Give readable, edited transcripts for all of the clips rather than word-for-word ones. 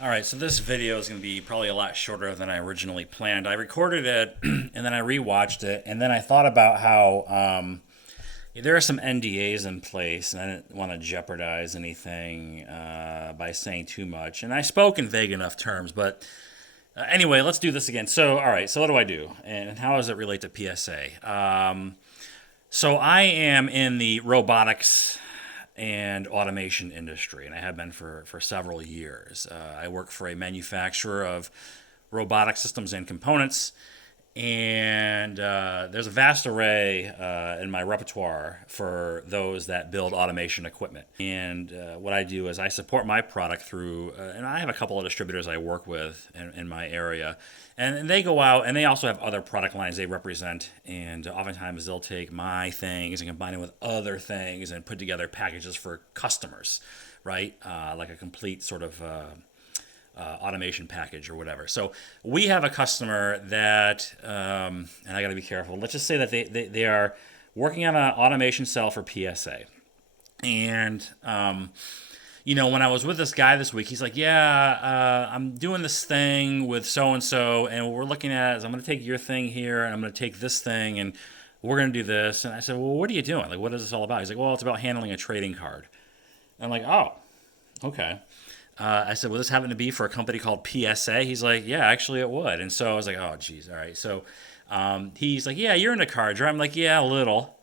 All right, so this video is going to be probably a lot shorter than I originally planned. I recorded it and then I rewatched it, and then I thought about how there are some NDAs in place, and I didn't want to jeopardize anything by saying too much. And I spoke in vague enough terms, but anyway, let's do this again. So, all right, so what do I do, and how does it relate to PSA? So I am in the robotics and automation industry, and I have been for several years. I work for a manufacturer of robotic systems and components, and there's a vast array in my repertoire for those that build automation equipment. And what I do is I support my product through, and I have a couple of distributors I work with in my area. And they go out and they also have other product lines they represent. And oftentimes they'll take my things and combine them with other things and put together packages for customers, right? Like a complete sort of automation package or whatever. So we have a customer that, and I got to be careful. Let's just say that they are working on an automation cell for PSA. And, when I was with this guy this week, he's like, yeah, I'm doing this thing with so-and-so, and what we're looking at is I'm going to take your thing here, and I'm going to take this thing, and we're going to do this. And I said, well, what are you doing? Like, what is this all about? He's like, well, it's about handling a trading card. And I'm like, oh, okay. I said, will this happen to be for a company called PSA? He's like, yeah, actually it would. And so I was like, oh, geez, all right. So he's like, yeah, you're into cards, right? I'm like, yeah, a little.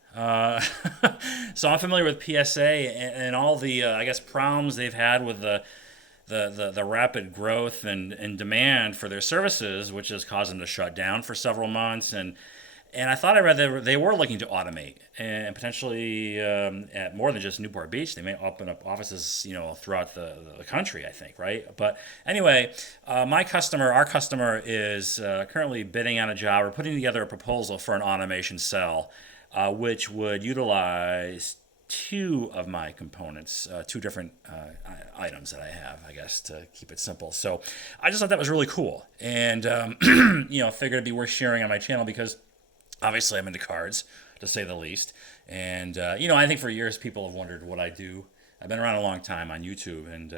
So I'm familiar with PSA and all the, I guess, problems they've had with the rapid growth and demand for their services, which has caused them to shut down for several months. And I thought I read that they were looking to automate and potentially at more than just Newport Beach. They may open up offices, throughout the country, I think, right? But anyway, our customer is currently bidding on a job or putting together a proposal for an automation cell, which would utilize two of my components, two different items that I have, I guess, to keep it simple. So I just thought that was really cool. And, figured it'd be worth sharing on my channel because obviously, I'm into cards, to say the least. And, I think for years people have wondered what I do. I've been around a long time on YouTube, and,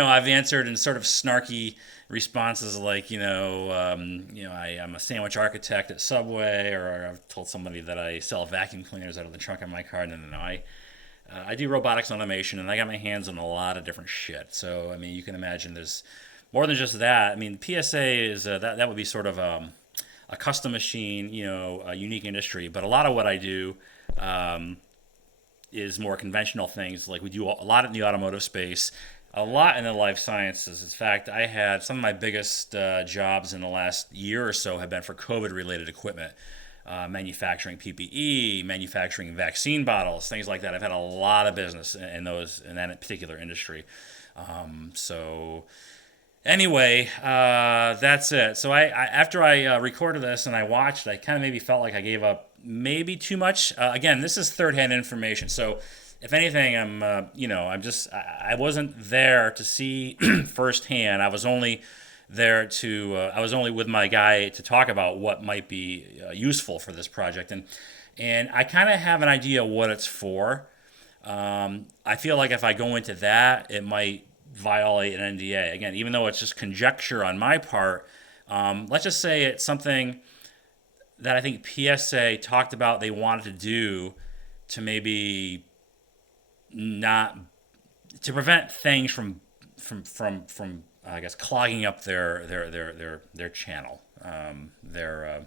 I've answered in sort of snarky responses like, I'm a sandwich architect at Subway, or I've told somebody that I sell vacuum cleaners out of the trunk of my car. No. I do robotics automation, and I got my hands on a lot of different shit. So, I mean, you can imagine there's more than just that. I mean, PSA is, that would be sort of a custom machine, a unique industry. But a lot of what I do is more conventional things. Like we do a lot in the automotive space, a lot in the life sciences. In fact, I had some of my biggest jobs in the last year or so have been for COVID-related equipment, manufacturing PPE, manufacturing vaccine bottles, things like that. I've had a lot of business in that particular industry. So anyway, that's it. So I after I recorded this and I watched, I kind of maybe felt like I gave up maybe too much. Again, this is third-hand information, so if anything, I wasn't there to see firsthand. I was only I was only with my guy to talk about what might be useful for this project, and I kind of have an idea what it's for. I feel like if I go into that, it might violate an NDA. Again, even though it's just conjecture on my part, let's just say it's something that I think PSA talked about they wanted to do to maybe not to prevent things from I guess clogging up their channel, their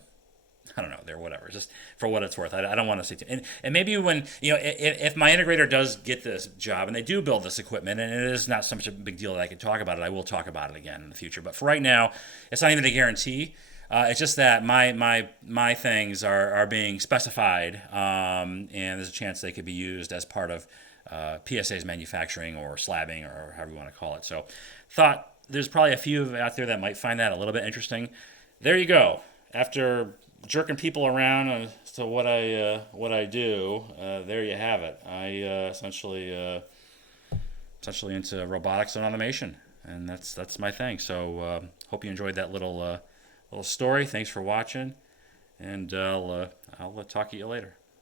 I don't know, they're whatever, just for what it's worth. I don't want to say, and maybe when, if my integrator does get this job and they do build this equipment, and it is not so much a big deal that I can talk about it, I will talk about it again in the future. But for right now, it's not even a guarantee. It's just that my things are being specified, and there's a chance they could be used as part of PSA's manufacturing or slabbing or however you want to call it. So, thought there's probably a few out there that might find that a little bit interesting. There you go. After jerking people around as to what I do, there you have it. I essentially into robotics and automation, and that's my thing. So hope you enjoyed that little story. Thanks for watching, and I'll talk to you later.